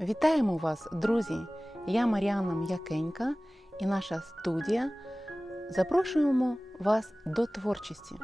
Вітаємо вас, друзі! Я Маріанна М'якенька і наша студія. Запрошуємо вас до творчості.